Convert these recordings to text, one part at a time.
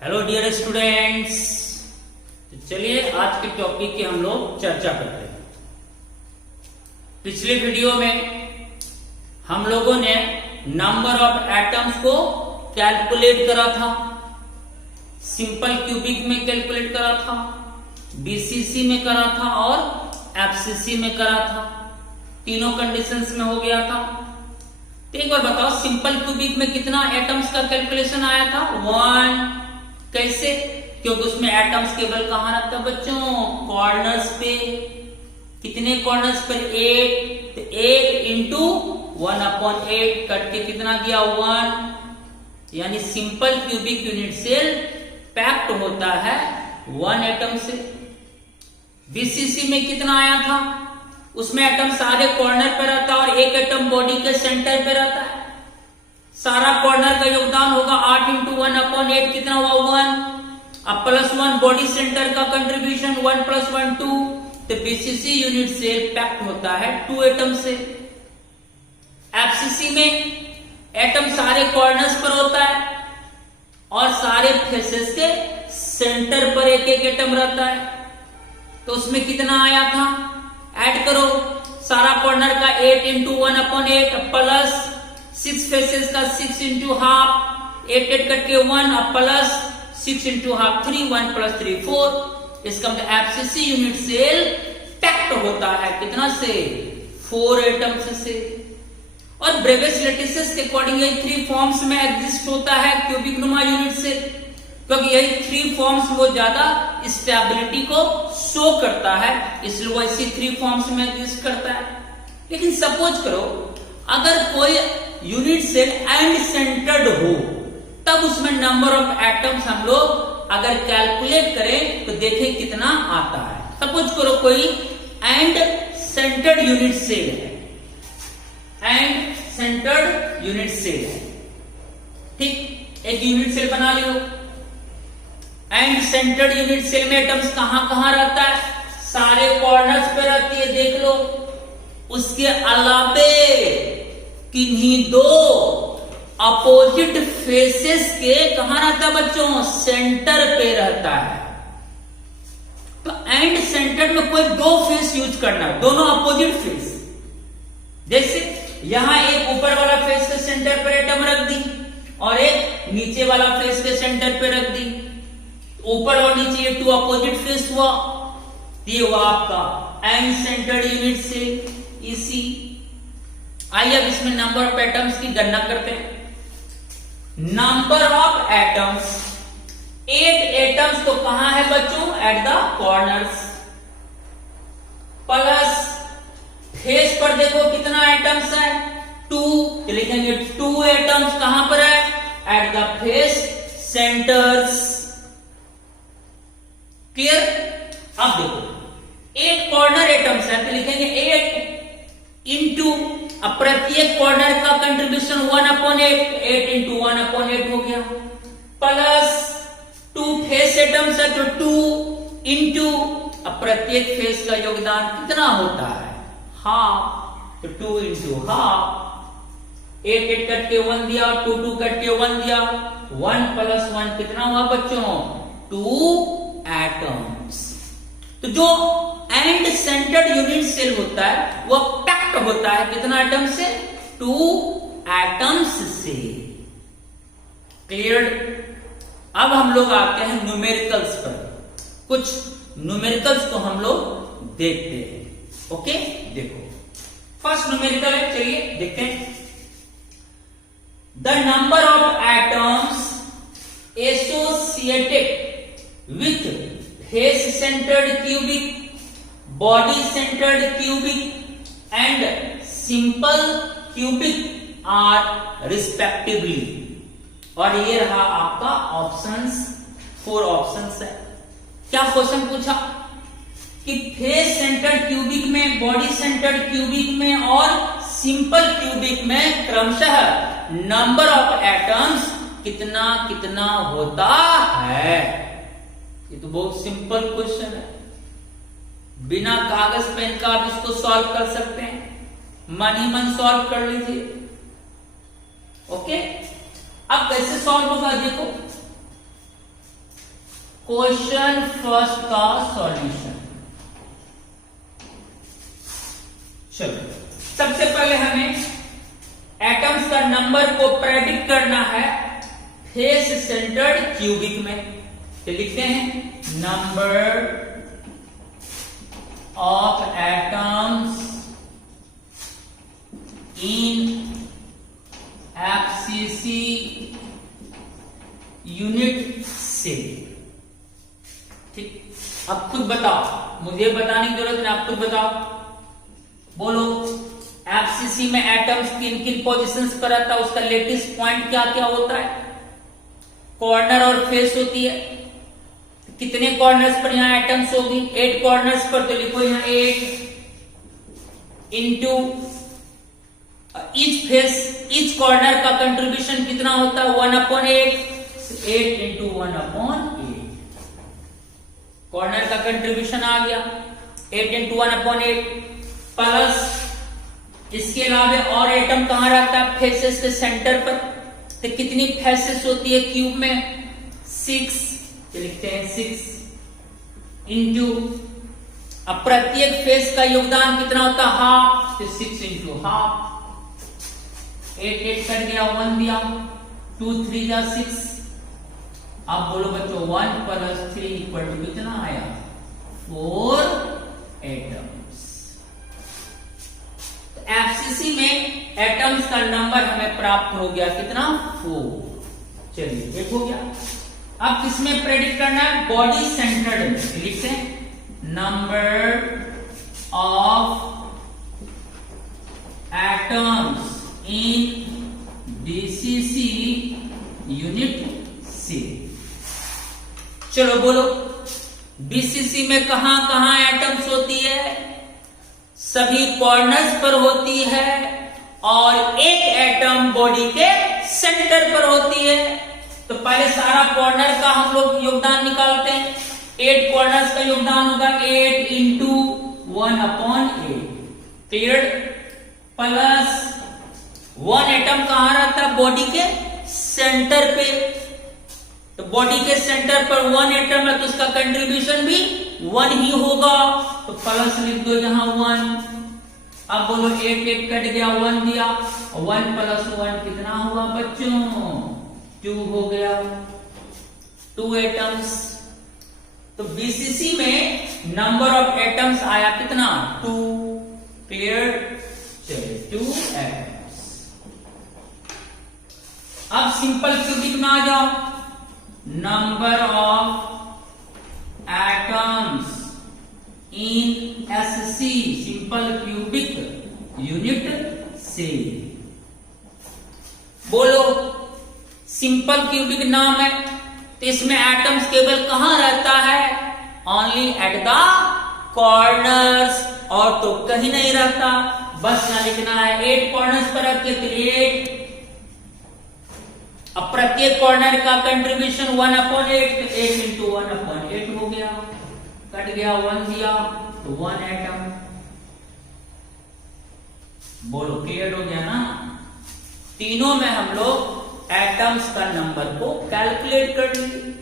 Hello dear students. तो चलिए आज के टॉपिक की हम लोग चर्चा करते हैं। पिछले वीडियो में हम लोगों ने नंबर ऑफ एटम्स को कैलकुलेट करा था, सिंपल क्यूबिक में कैलकुलेट करा था, बीसीसी में करा था और एफसीसी में करा था। तीनों कंडीशंस में हो गया था। तो एक बार बताओ, सिंपल क्यूबिक में कितना एटम्स का कैलकुलेशन आया था? 1। कैसे? क्योंकि उसमें एटम्स केवल कहां रखता बच्चों? कॉर्नर्स पे। कितने कॉर्नर्स पर? 8। तो 8 इंटू 1/8 कट के कितना गया? 1। यानी simple cubic unit cell packed होता है 1 एटम से। बीसीसी में कितना आया था? उसमें एटम सारे कॉर्नर पे रहता है और एक एटम बॉडी के सेंटर पे रहता है। सारा कॉर्नर का योगदान होगा 8 इंटू 1/8 कितना हुआ? 1। अब +1 बॉडी सेंटर का कंट्रीब्यूशन 1 + 1 2। तो बीसीसी यूनिट सेल पैक्ड होता है 2 एटम से। एफसीसी में एटम सारे कॉर्नर्स पर होता है और सारे फेसेस के सेंटर पर एक एक एटम रहता है। तो उसमें कितना आया था? ऐड करो। सारा कॉर्नर का 8 इंटू 1/8 प्लस 6 फेसेस का 6 इंटू हाफ 8 कट के 1 प्लस 6 इंटू हाफ 3 1 + 3 4। इसका मतलब एफसीसी यूनिट सेल पैक्ड होता है कितना से? 4 एटम्स से। और ब्रेवियस लेटिसेस के अकॉर्डिंग यही 3 फॉर्म्स में एग्जिस्ट होता है क्यूबिक नुमा यूनिट सेल, क्योंकि यही 3 फॉर्म्स वो ज्यादा स्टेबिलिटी को शो करता है, इसलिए वो ऐसी 3 फॉर्म्स में एग्जिस्ट करता है। लेकिन सपोज करो अगर कोई यूनिट सेल एंड सेंटर्ड हो, तब उसमें नंबर ऑफ एटम्स हम लोग अगर कैलकुलेट करें तो देखें कितना आता है। सपोज करो कोई एंड सेंटर्ड यूनिट सेल है, एंड सेंटर्ड यूनिट सेल है, ठीक। एक यूनिट सेल बना लियो। एंड सेंटर्ड यूनिट सेल में एटम्स कहां कहां रहता है? सारे कॉर्नर्स पे रहती है, देख लो। उसके अलावे किन्हीं 2 अपोजिट फेसेस के कहां रहता है बच्चों? सेंटर पे रहता है। तो एंड सेंटर में कोई 2 फेस यूज करना है, दोनों अपोजिट फेस। जैसे यहां एक ऊपर वाला फेस के सेंटर पर एटम रख दी और एक नीचे वाला फेस के सेंटर पे रख दी। ऊपर और नीचे ये 2 अपोजिट फेस हुआ। ये हुआ आपका एंड सेंटर्ड यूनिट सेल इसी। आइए अब इसमें नंबर ऑफ एटम्स की गणना करते हैं। नंबर ऑफ एटम्स 8 एटम्स तो कहां है बच्चों? Eight the corners. Plus face पर देखो कितना एटम्स है? 2। लिखेंगे 2 एटम्स कहां पर है? At the face centres. Clear? अब देखो 8 कॉर्नर एटम्स है तो लिखेंगे 8 इंटू, अब प्रत्येक कॉर्नर का कंट्रीब्यूशन 1/8, 8 इंटू 1/8 हो गया। प्लस 2 फेस एटम्स है तो 2 इंटू, अब प्रत्येक फेस का योगदान कितना होता है? हाफ। तो 2 इंटू हाफ। 8 कट के 1 दिया, 2 कट के 1 दिया, 1 + 1 कितना हुआ बच्चों? 2 एटम्स। तो जो एंड सेंटर्ड यूनिट सेल होता है वो पैक्ड होता है कितना एटम से? 2 एटम्स से। क्लियर? अब हम लोग आते हैं न्यूमेरिकल्स पर। कुछ न्यूमेरिकल्स को हम लोग देखते हैं। ओके, देखो फर्स्ट न्यूमेरिकल है, चलिए देखते हैं। The number of atoms associated with face centered cubic, body centered cubic and simple cubic are respectively। और ये रहा आपका ऑप्शंस, 4 ऑप्शंस है। क्या क्वेश्चन पूछा कि फेस सेंटर्ड क्यूबिक में, बॉडी सेंटर्ड क्यूबिक में और सिंपल क्यूबिक में क्रमशः नंबर ऑफ एटम्स कितना कितना होता है। ये तो बहुत सिंपल क्वेश्चन है, बिना कागज पेन का आप इसको सॉल्व कर सकते हैं, मन ही मन सॉल्व कर लीजिए। ओके, अब कैसे सॉल्व होगा देखो। क्वेश्चन फर्स्ट का सॉल्यूशन। चलो सबसे पहले हमें एटम्स का नंबर को प्रेडिक्ट करना है फेस सेंटर्ड क्यूबिक में। तो लिखते हैं number of atoms in FCC unit से। ठीक, अब खुद बताओ, मुझे बताने की जरूरत नहीं, आप खुद बताओ। बोलो एफसीसी में एटम्स किन किन पोजीशंस पर रहता है, उसका लेटेस्ट पॉइंट क्या क्या होता है, कॉर्नर और फेस होती है। कितने कॉर्नर्स पर यहां एटम्स होगी, 8 कॉर्नर्स पर। तो लिखो यहां 8 into each face, each corner का कंट्रीब्यूशन कितना होता है 1/8, 8 इंटू 1/8। कॉर्नर का कंट्रीब्यूशन आ गया 8 इंटू 1/8 प्लस इसके अलावा और एटम कहां रहता है, फेसेस के सेंटर पर। तो कितनी फेसेस होती है क्यूब में, 6। लिखते हैं 6 इंटू, अब प्रत्येक फेस का योगदान कितना होता है, हाफ। तो 6 इंटू हाफ, 8 कट गया, 1 दिया, 2 3 जा 6। अब बोलो बच्चों 1 + 3 इक्वल टू कितना आया, 4 एटम्स। एफसीसी में एटम्स का नंबर हमें प्राप्त हो गया कितना, 4। चलिए एक हो गया। अब किसमें प्रेडिक्ट करना है, बॉडी सेंटर्ड में। लिखते हैं number of atoms in BCC unit से। चलो बोलो बीसीसी में कहां कहां एटम्स होती है, सभी कॉर्नर्स पर होती है और एक एटम बॉडी के सेंटर पर होती है। तो पहले सारा कॉर्नर का हम लोग योगदान निकालते हैं। 8 कॉर्नर्स का योगदान होगा 8 इंटू 1/8 क्लियर, प्लस 1 एटम कहां रहता है, बॉडी के सेंटर पे। तो बॉडी के सेंटर पर 1 एटम है तो उसका कंट्रीब्यूशन भी 1 ही होगा, तो प्लस लिख दो जहां 1। अब बोलो 8 कट गया, 1 दिया, 1 + 1 कितना हुआ बच्चों, 2 हो गया, 2 एटम्स। तो बीसीसी में नंबर ऑफ एटम्स आया कितना, 2 क्लियर। चलिए 2 एटम्स। अब सिंपल क्यूबिक में आ जाओ, number of atoms in SC simple cubic unit से। बोलो सिंपल क्यूबिक नाम है तो इसमें एटम्स केवल कहां रहता है, ओनली एट द कॉर्नर्स, और तो कहीं नहीं रहता। बस यहां लिखना है 8 कॉर्नर्स पर रख के 8। अब प्रत्येक कॉर्नर का कंट्रीब्यूशन 1/8, 8 इंटू 1/8 हो गया, कट गया, 1 दिया, तो 1 एटम। बोलो क्लियर हो गया ना। तीनों में हम लोग एटम्स का नंबर को कैलकुलेट कर लीजिए।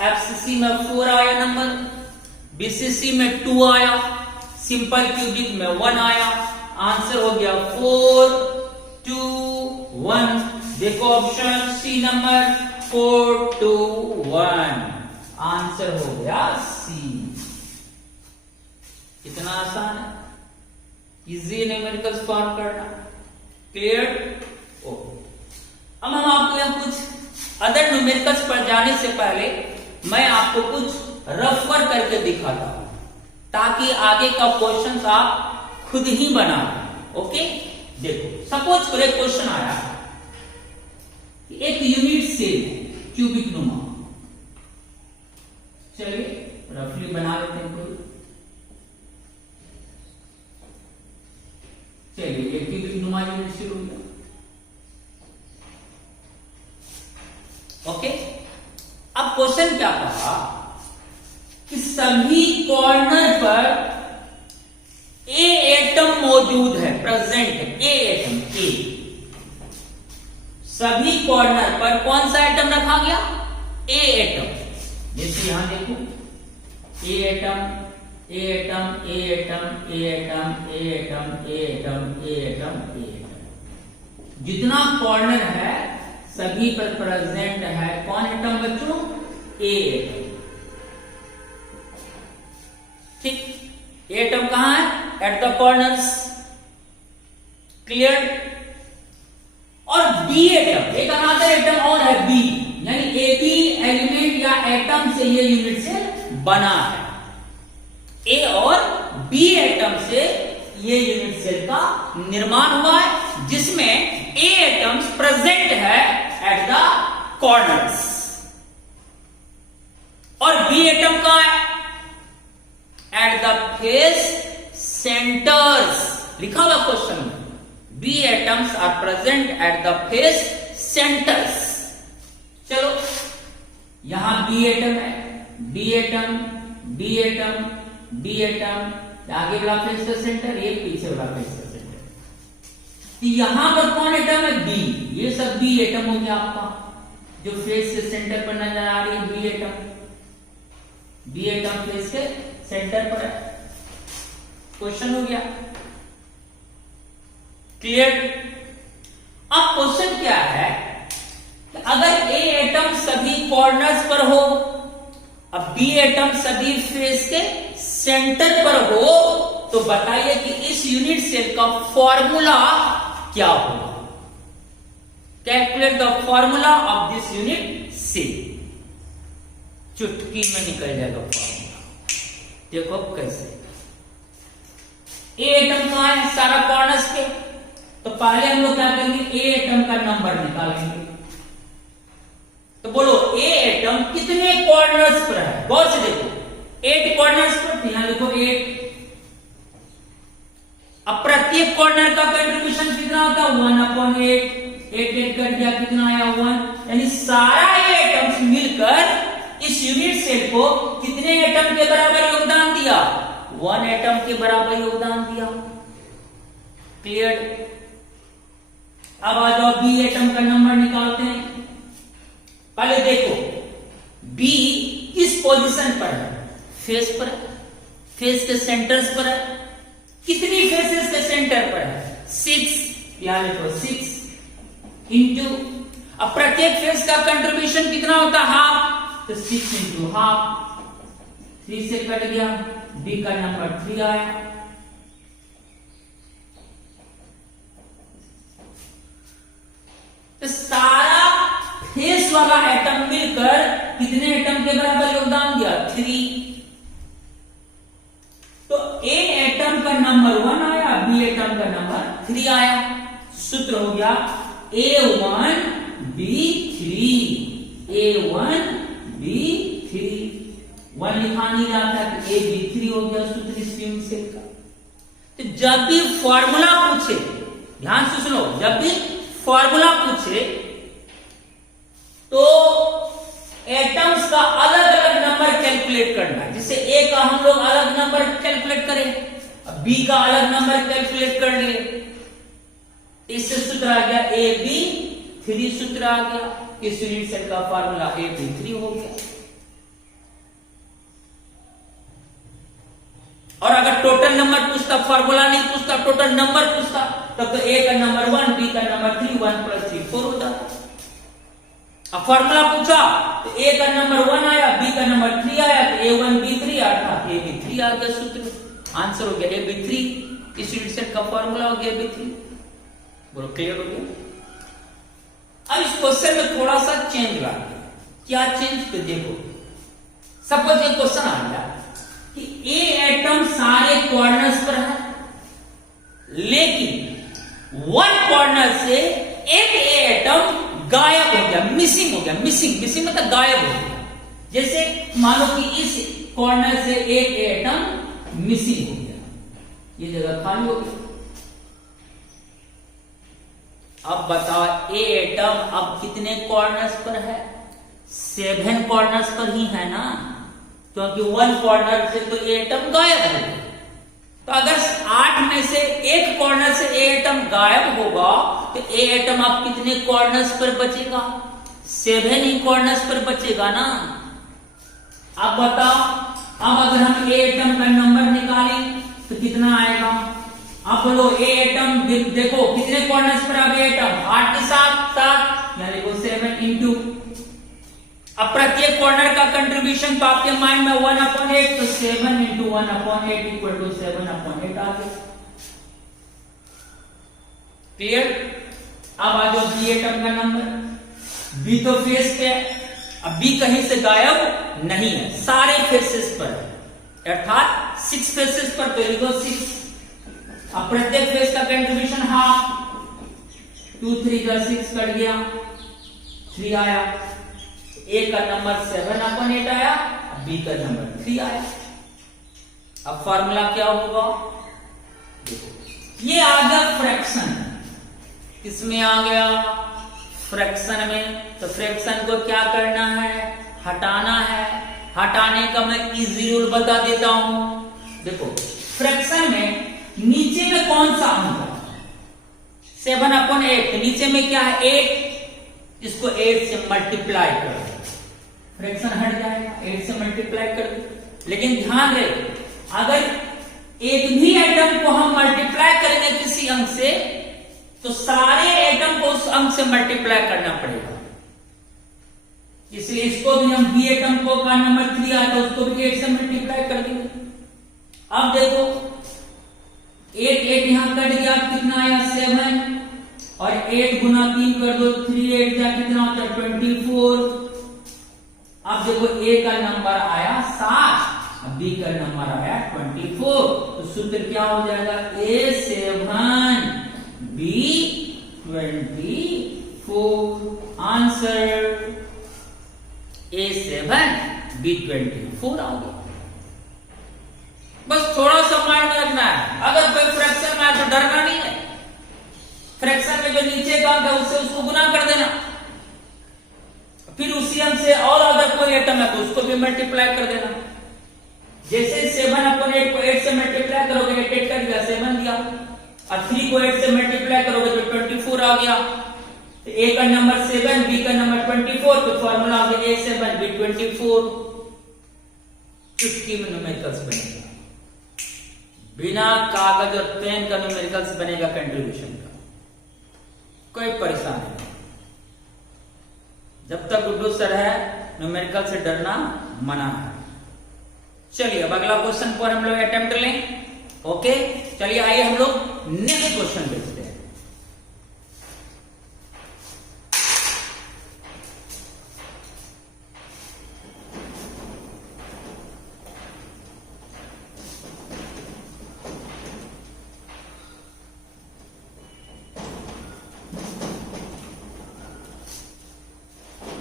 एफसीसी में 4 आया नंबर, बीसीसी में 2 आया, सिंपल क्यूबिक में 1 आया। आंसर हो गया 4 2 1। देखो ऑप्शन सी नंबर 4 2 1, आंसर हो गया सी। कितना आसान है, इजी न्यूमेरिकल सॉल्व करना, क्लियर। ओके, अब हम आपको यहां कुछ अदर न्यूमेरिकल्स पर जाने से पहले मैं आपको कुछ रफर करके दिखाता हूं ताकि आगे का क्वेश्चन आप खुद ही बना। ओके, देखो सपोज करो क्वेश्चन आया, एक यूनिट सेल क्यूबिक नुमा, चलिए रफली बना लेते हैं कोई। चलिए एक क्यूबिक नुमा यूनिट सेल हो गया। ओके, अब क्वेश्चन क्या कहा कि सभी कॉर्नर पर ए एटम मौजूद है, प्रेजेंट है, ए एटम, ए। सभी कॉर्नर पर कौन सा एटम रखा गया, ए एटम। जैसे यहां देखो ए एटम, ए एटम, ए एटम, ए एटम, ए एटम, ए एटम, ए एटम, ए एटम, जितना कॉर्नर है सभी पर प्रेजेंट है कौन एटम बच्चों? ए एटम। ठीक, ए एटम कहां है? At the corners. क्लियर? और बी एटम, एक अनदर एटम और है बी, यानी ए बी एलिमेंट या एटम से ये यूनिट सेल बना है। ए और बी एटम से ये यूनिट सेल का निर्माण हुआ है, जिसमें ए एटम्स प्रेजेंट है एट द कॉर्नर्स और बी एटम कहां है? At the face centres. लिखा हुआ क्वेश्चन में, B atoms are present at the face centres. चलो, यहां बी एटम है, B atom, B atom, B atom, आगे वाला फेस का सेंटर, ये पीछे वाला फेस का सेंटर। तो यहां पर कौन एटम है? बी। ये सब बी एटम हो गया आपका, जो फेस के सेंटर पर नजर आ रही है B atom. B atom face के सेंटर पर है। क्वेश्चन हो गया क्लियर? अब क्वेश्चन क्या है कि अगर ए एटम सभी कॉर्नर्स पर हो, अब बी एटम सभी फेस के सेंटर पर हो, तो बताइए कि इस यूनिट सेल का फॉर्मूला क्या होगा? Calculate the formula of this unit cell. चुटकी में निकल जाएगा फॉर्मूला। देखो कैसे। ए एटम कहां है? सारा कॉर्नर्स पे। तो पहले हम लोग क्या करेंगे? ए एटम का नंबर निकालेंगे। तो बोलो ए एटम कितने कॉर्नर्स पर है? गौर से देखो, 8 कॉर्नर्स पर, यहां लिखो 8। अब प्रत्येक कॉर्नर का कंट्रीब्यूशन कितना होता है? 1/8। 8 कट गया, कितना आया? 1। यानी सारा ए एटम्स मिलकर इस यूनिट सेल को कितने एटम के बराबर योगदान दिया? 1 एटम के बराबर योगदान दिया। क्लियर? अब आ जाओ, बी एटम का नंबर निकालते हैं। पहले देखो बी किस पोजीशन पर है? फेस पर है, फेस के सेंटर्स पर है। कितनी फेसेस के सेंटर पर है? 6। यहां लिखो 6 इंटू, अब प्रत्येक फेस का कंट्रीब्यूशन कितना होता है? हाफ। तो 6 इंटू हाफ, 3 से कट गया, बी का नंबर 3 आया। तो सारा फेस वाला एटम मिलकर कितने एटम के बराबर योगदान दिया? 3। तो ए एटम का नंबर 1 आया, बी एटम का नंबर 3 आया। सूत्र हो गया A1 B3। A1 B3, 1 लिखा नहीं जाता तो A B3 हो गया सूत्र इस यूनिट सेल का। तो जब भी फॉर्मूला पूछे, ध्यान से सुनो, जब भी फॉर्मूला पूछे तो एटम्स का अलग अलग नंबर कैलकुलेट करना है। जैसे ए का हम लोग अलग नंबर कैलकुलेट करें, अब बी का अलग नंबर कैलकुलेट कर लिए, इससे सूत्र आ गया AB3 सूत्र आ गया। इस यूनिट सेल का फॉर्मूला AB3 हो गया। और अगर टोटल नंबर पूछता, फॉर्मूला नहीं पूछता, टोटल नंबर पूछता, तब तो ए का नंबर 1, बी का नंबर 3, 1 + 3 4 होता। अब फॉर्मूला पूछा तो ए का नंबर 1 आया, बी का नंबर 3 आया, तो A1 B3 अर्थात AB3 आ गया सूत्र। आंसर हो गया AB3। इस यूनिट सेल का फॉर्मूला हो गया AB3। बोलो क्लियर हो गया? अब इस क्वेश्चन में थोड़ा सा चेंज ला। क्या चेंज? तो देखो, सपोज एक क्वेश्चन आ गया कि ए एटम सारे कॉर्नर्स पर है, लेकिन 1 कॉर्नर से एक ए एटम गायब हो गया, मिसिंग हो गया। मिसिंग मतलब गायब हो गया। जैसे मानो कि इस कॉर्नर से एक एटम मिसिंग हो गया, ये जगह खाली हो गई। अब बताओ ए एटम अब कितने कॉर्नर्स पर है? 7 कॉर्नर्स पर ही है ना, क्योंकि 1 कॉर्नर से तो ए एटम गायब हो गया। तो अगर 8 में से एक कॉर्नर से ए एटम गायब होगा तो ए एटम अब कितने कॉर्नर्स पर बचेगा? 7 ही कॉर्नर्स पर बचेगा ना। अब बताओ, अब अगर हम ए एटम का नंबर निकालें तो कितना आएगा? अब बोलो ए एटम, देखो कितने कॉर्नर्स पर अब ए एटम 8 के साथ 7, यानी वो 7 इंटू, अब प्रत्येक कॉर्नर का कंट्रीब्यूशन तो आपके माइंड में 1/8, तो 7 इंटू 1/8 इक्वल टू 7/8 आ गया। क्लियर? अब आ जाओ बी एटम का नंबर। बी तो फेस पे है, अब बी कहीं से गायब नहीं है, सारे फेसेस पर, अर्थात 6 फेसेस पर, तो लिखो 6। अब प्रत्येक फेस का कंट्रीब्यूशन हाफ, 2 3 का 6 कट गया, 3 आया। ए का नंबर 7/8 आया, बी का नंबर 3 आया। अब फॉर्मूला क्या होगा? ये आ गया फ्रैक्शन, किसमें आ गया? फ्रैक्शन में। तो फ्रैक्शन को क्या करना है? हटाना है। हटाने का मैं इजी रूल बता देता हूं। देखो फ्रैक्शन में नीचे में कौन सा अंक है? 7/8, नीचे में क्या है? 8, इसको 8 से मल्टीप्लाई कर दो, फ्रैक्शन हट जाएगा, 8 से मल्टीप्लाई कर दो। लेकिन ध्यान रहे, अगर एक भी एटम को हम मल्टीप्लाई करेंगे किसी अंक से, तो सारे एटम को उस अंक से मल्टीप्लाई करना पड़ेगा। इसलिए इसको भी हम बी एटम को का नंबर 3 आया तो उसको भी 8 से मल्टीप्लाई कर देंगे। अब देखो 8 यहां कट गया, कितना आया? 7, और 8 गुना 3 कर दो, 3 8 जा कितना होता है? 24। अब देखो ए का नंबर आया 7, बी का नंबर आया 24, तो सूत्र क्या हो जाएगा? A7 B24। Answer A7 B24 आ गया। बस थोड़ा सा माइंड में रखना है, अगर कोई फ्रैक्शन में आए तो डरना नहीं है। फ्रैक्शन में जो नीचे का अंक है उससे उसको गुना कर देना, फिर उसी अंक से और अगर कोई एटम है तो उसको भी मल्टीप्लाई कर देना। जैसे 7/8 को 8 से मल्टीप्लाई करोगे, 8 कट गया, 7 दिया, और 3 को 8 से मल्टीप्लाई करोगे तो 24 आ गया। तो ए का नंबर 7, बी का नंबर 24, तो फॉर्मूला आ गया A7 B24। चुटकी में न्यूमेरिकल्स बनेगा, बिना कागज और पेन का न्यूमेरिकल्स बनेगा कंट्रीब्यूशन का, कोई परेशानी नहीं। जब तक गुड्डू सर है न्यूमेरिकल से डरना मना है। चलिए अब अगला क्वेश्चन पर हम लोग अटेम्प्ट लें। ओके, चलिए आइए हम लोग नेक्स्ट क्वेश्चन देखते हैं।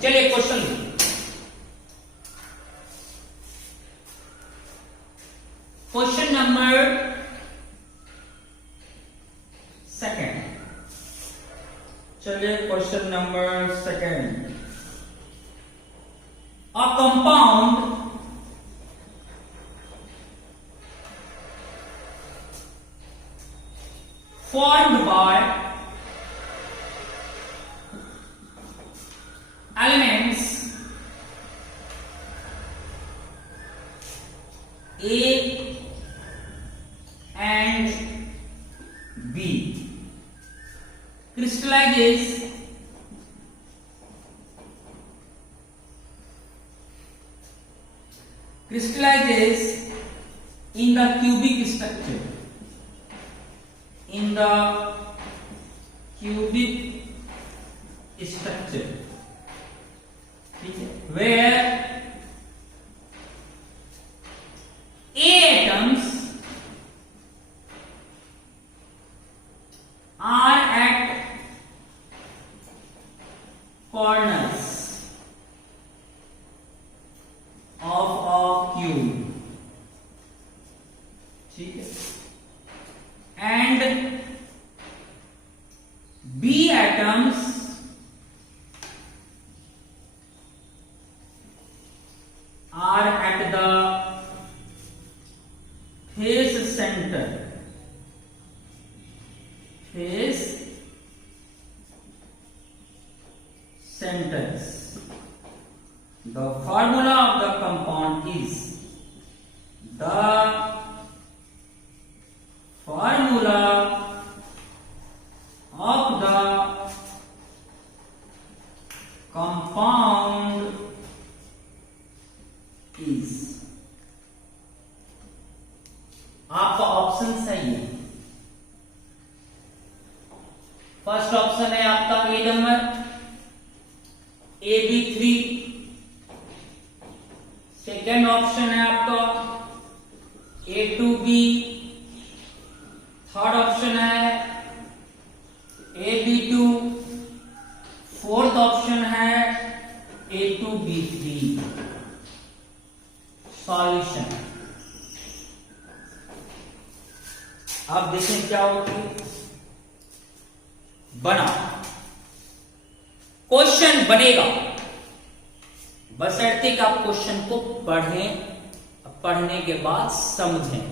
चलिए क्वेश्चन लिखिए। Question number 2। चलिए question number 2। A compound formed by elements A and B crystallizes in the cubic structure, in the cubic structure, where A atoms are at corners of a cube, ठीक है, and B atoms are at the face center, face centers, The formula of the compound is the formula of the compound is, आपका option सही है। First option है आपका ए number AB3, second option है आपका A2B, third option है AB2, fourth option है A2B3। Solution आप देखें क्या होती बना क्वेश्चन बनेगा, बशर्ते कि आप क्वेश्चन को पढ़ें, पढ़ने के बाद समझें।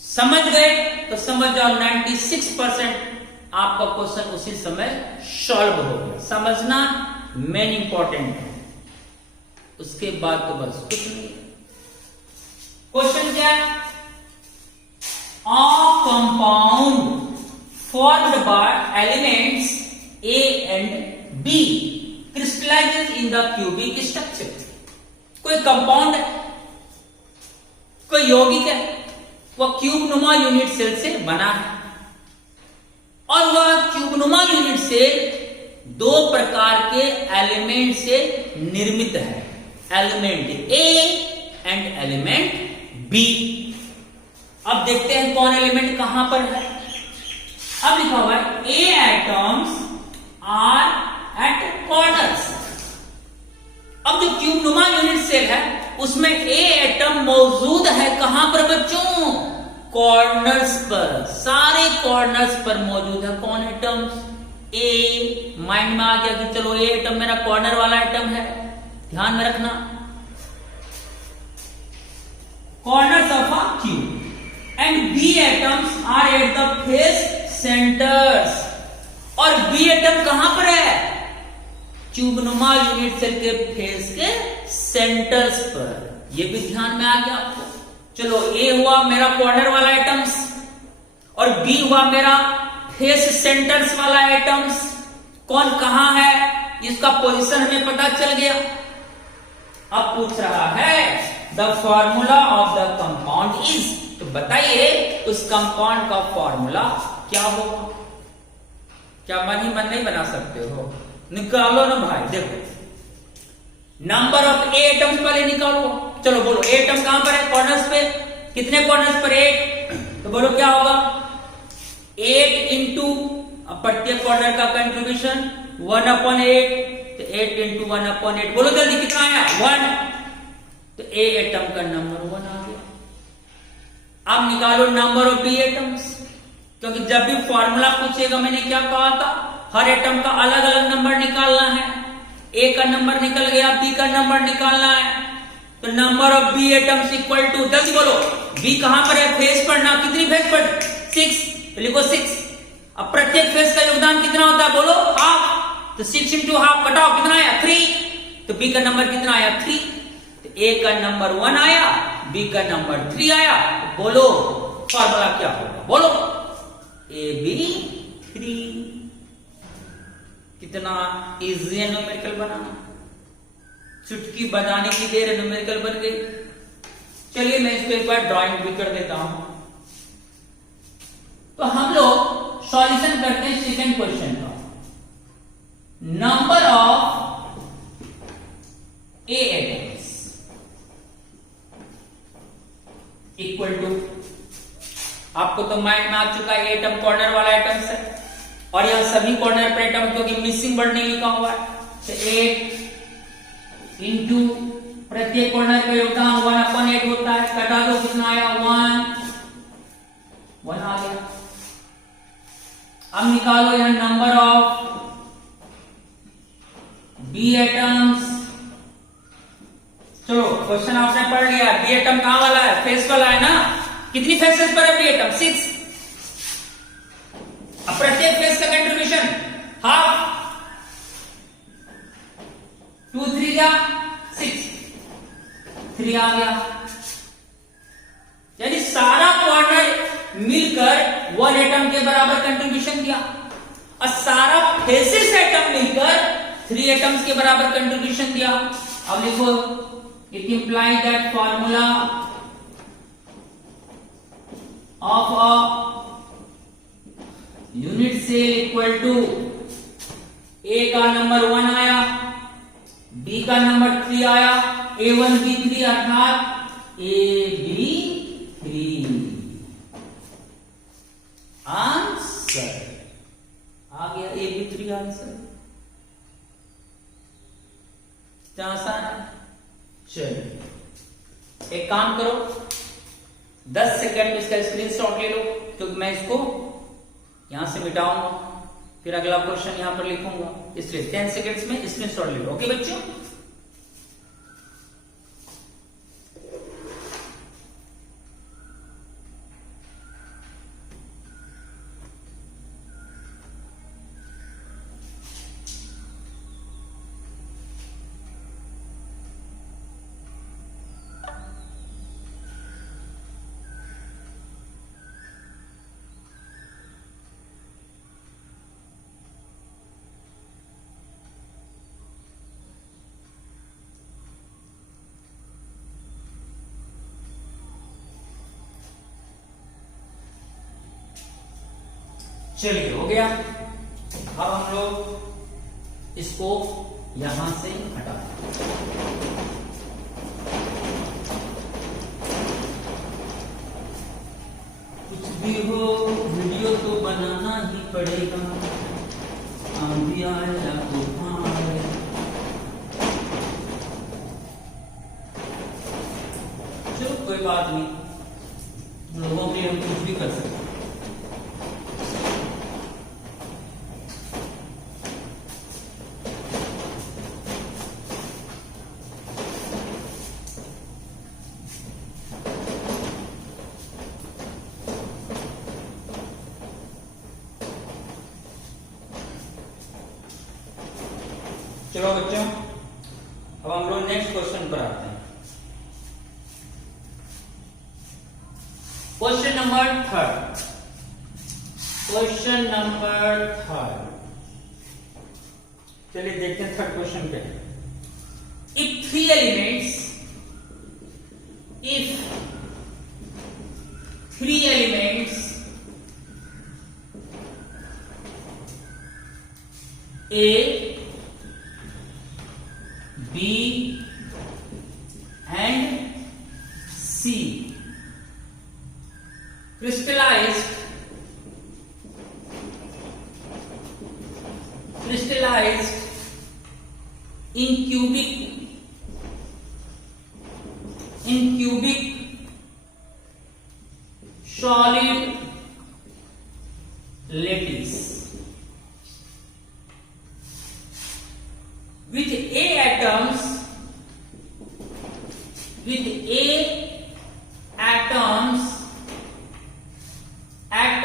समझ गए तो समझ जाओ 96% आपका क्वेश्चन उसी समय सॉल्व हो गया। समझना मेन इंपॉर्टेंट है, उसके बाद तो बस कुछ नहीं। क्वेश्चन क्या है? A compound formed by elements A and B crystallizes in the cubic structure। कोई कंपाउंड है, कोई यौगिक है, वह क्यूबनुमा यूनिट सेल से बना है और वह क्यूबनुमा यूनिट सेल दो प्रकार के एलिमेंट से निर्मित है, element A and element B। अब देखते हैं कौन एलिमेंट कहां पर है। अब लिखा हुआ है A atoms are at corners. अब जो क्यूबनुमा यूनिट सेल है उसमें A एटम मौजूद है कहां पर बच्चों? कॉर्नर्स पर, सारे कॉर्नर्स पर मौजूद है। कौन एटम्स? A। माइंड में आ गया कि चलो A एटम मेरा कॉर्नर वाला एटम है, ध्यान में रखना। Corners of a cube and B atoms are at the face centres. और B एटम कहां पर है? क्यूबनुमा यूनिट सेल के फेस के सेंटर्स पर। यह भी ध्यान में आ गया आपको। चलो A हुआ मेरा कॉर्नर वाला एटम्स और B हुआ मेरा फेस सेंटर्स वाला एटम्स। कौन कहां है इसका पोजीशन हमें पता चल गया। अब पूछ रहा है the formula of the compound is, तो बताइए उस कंपाउंड का फॉर्मूला क्या होगा। क्या मन ही मन नहीं बना सकते हो? निकालो ना भाई। देखो नंबर ऑफ ए एटम्स पहले निकालो। चलो बोलो ए एटम कहां पर है? कॉर्नर्स पे। कितने कॉर्नर्स पर? 8। तो बोलो क्या होगा? 8 इंटू प्रत्येक कॉर्नर का कंट्रीब्यूशन 1/8, तो 8 इंटू 1/8। बोलो जल्दी कितना आया? 1। तो ए एटम का नंबर 1 आ गया। अब निकालो नंबर ऑफ बी एटम्स, क्योंकि जब भी फॉर्मूला पूछेगा मैंने क्या कहा था, हर एटम का अलग अलग नंबर निकालना है। ए का नंबर निकल गया, बी का नंबर निकालना है। तो number of B atoms equal to, जल्दी बोलो बी कहां पर है? फेस पर ना। कितनी फेस पर? 6। तो लिखो 6। अब प्रत्येक फेस का योगदान कितना होता है? बोलो हाफ। तो 6 इंटू हाफ घटाओ कितना आया? 3। तो बी का नंबर कितना आया? 3। तो ए का नंबर 1 आया, बी का नंबर 3 आया। तो बोलो फॉर्मूला क्या होगा? बोलो AB3। कितना इजी है न्यूमेरिकल बनाना, चुटकी बजाने की देर न्यूमेरिकल बन गई। चलिए मैं इसको एक बार ड्राइंग भी कर देता हूं। तो हम लोग सॉल्यूशन करते हैं सेकंड क्वेश्चन का। Number of A atoms equal to, आपको तो माइंड में आ चुका है एटम कॉर्नर वाला एटम्स है और यह सभी कॉर्नर पर एटम क्योंकि मिसिंग वर्ड नहीं लिखा हुआ है। तो 8 इंटू प्रत्येक कॉर्नर का योगदान 1/8 होता है। कटा दो कितना आया? 1 आ गया। अब निकालो यह नंबर ऑफ बी एटम्स। चलो क्वेश्चन आपने पढ़ लिया। बी एटम कहां वाला है? फेस वाला है ना। कितनी फेसेस पर है बी एटम? 6। अब प्रत्येक फेस का कंट्रीब्यूशन हाफ। 2 3 जा 6, 3 आ गया। यानी सारा क्वार्टर मिलकर 1 एटम के बराबर कंट्रीब्यूशन दिया और सारा फेसिस एटम मिलकर 3 एटम्स के बराबर कंट्रीब्यूशन दिया। अब लिखो, it imply that formula of a unit cell equal to a का नंबर 1 आया, बी का नंबर 3 आया, A1 B3 अर्थात AB3 आंसर आ गया। AB3 आंसर क्या आसान है? चलिए एक काम करो, 10 सेकंड में इसका स्क्रीनशॉट ले लो, क्योंकि मैं इसको यहां से मिटाऊंगा, फिर अगला क्वेश्चन यहां पर लिखूंगा, इसलिए 10 सेकंड्स में स्क्रीनशॉट ले लो। ओके बच्चों, चलिए हो गया। अब हम लोग इसको यहां से हटा दें। कुछ भी हो वीडियो तो बनाना ही पड़ेगा, आंधी आए या तूफान आए। चलो कोई बात नहीं, लोगों के लिए हम कुछ भी कर सकते हैं। चलो बच्चों, अब हम लोग नेक्स्ट क्वेश्चन पर आते हैं। Question number 3। क्वेश्चन नंबर 3, चलिए देखते हैं थर्ड क्वेश्चन पे। If 3 elements A, B and C crystallized in cubic solid lattice with A atoms at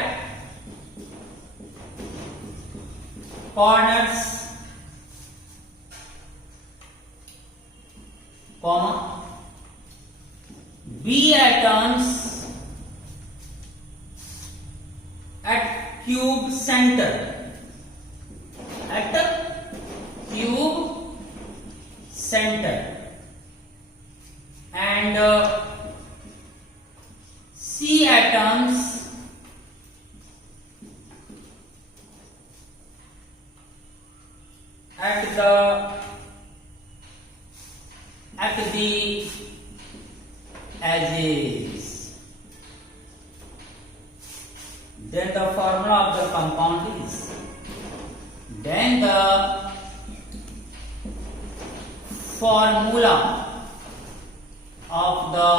corners, comma, B atoms at cube center, and C atoms at the edges. Then the formula of the compound is, then the formula of the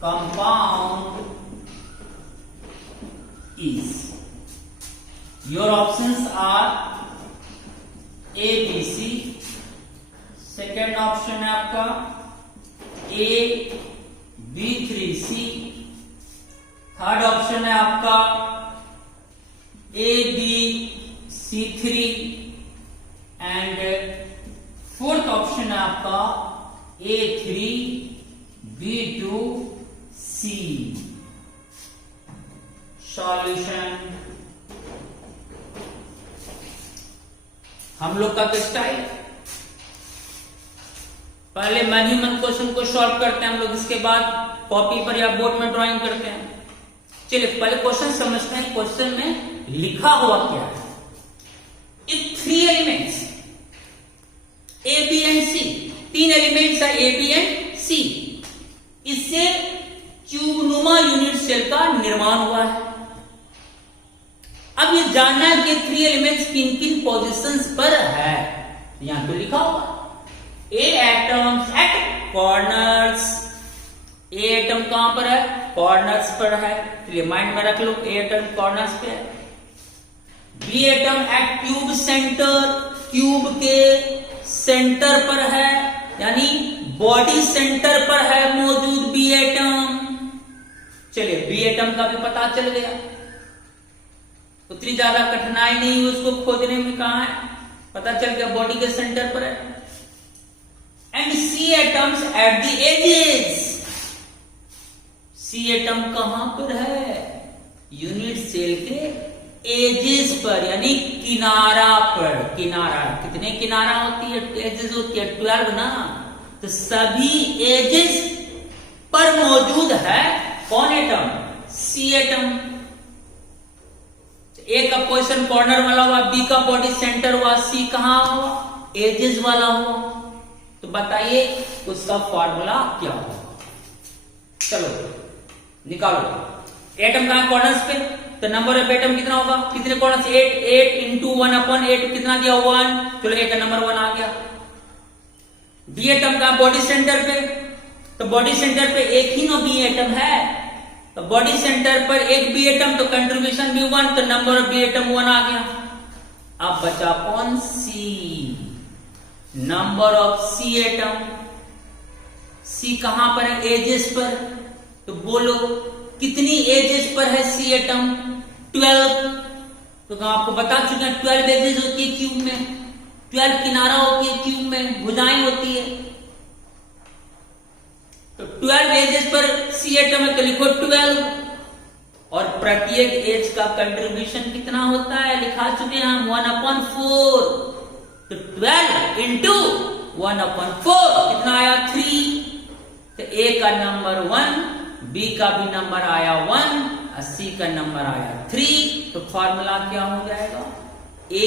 compound is, your options are A, B, C, second option है आपका A, B3C, third option है आपका A, B, C3 and fourth option है आपका A3B2C। Solution हम लोग का style पहले मन ही मन क्वेश्चन को सॉल्व करते हैं हम लोग, इसके बाद कॉपी पर या बोर्ड में ड्राइंग करते हैं। चलिए पहले क्वेश्चन समझते हैं, क्वेश्चन में लिखा हुआ क्या है। If 3 elements A B and C, 3 elements है ए बी एंड सी, इससे क्यूबनुमा यूनिट सेल का निर्माण हुआ है। अब ये जानना है कि 3 एलिमेंट्स किन किन पोजीशंस पर है, यहां तो लिखा हुआ ए एटम्स एट कॉर्नर्स। ए एटम कहां पर है, कॉर्नर्स पर है, इसलिए माइंड में रख लो ए एटम कॉर्नर्स पे है। B atom at cube centre, cube के सेंटर पर है, यानी बॉडी सेंटर पर है मौजूद बी एटम। चलिए बी एटम का भी पता चल गया, उतनी ज्यादा कठिनाई नहीं हुई उसको खोजने में, कहां है पता चल गया, बॉडी के सेंटर पर है। And C atoms at the edges, C atom कहां पर है, यूनिट सेल के एजेस पर, यानी किनारा पर। किनारा कितने किनारा होती है, एजेस होती है 12 ना, तो सभी एजेस पर मौजूद है कौन एटम, सी एटम। ए का पोजीशन कॉर्नर वाला हुआ, बी का बॉडी सेंटर हुआ, सी कहां हुआ, एजेस वाला हुआ। तो बताइए उसका फॉर्मूला क्या होगा, चलो निकालो। एटम कहां कॉर्नर्स पे, तो नंबर ऑफ एटम कितना होगा, कितने कॉर्नर्स, 8 इंटू 1/8 कितना दिया, 1। चलो ए का नंबर 1 आ गया। बी एटम का बॉडी सेंटर पे, तो बॉडी सेंटर पे एक ही ना बी एटम है, तो बॉडी सेंटर पर एक बी एटम, तो कंट्रीब्यूशन भी 1, तो नंबर ऑफ बी एटम 1 आ गया। अब बचा कौन, सी, नंबर ऑफ सी एटम। सी कहां पर है, एजेस पर, तो बोलो कितनी एजेस पर है सी एटम, 12। तो आपको बता चुके हैं 12 एजेस होती है क्यूब में, 12 किनारा होती है क्यूब में, भुजाएं होती है। तो 12 एजेस पर सी एटम है, तो लिखो 12। और प्रत्येक एज का कंट्रीब्यूशन कितना होता है, लिखा चुके हैं हम 1/4, तो 12 इंटू 1/4 कितना आया, 3। तो ए का नंबर 1, बी का भी नंबर आया 1 और सी का नंबर आया 3। तो फॉर्मूला क्या हो जाएगा, ए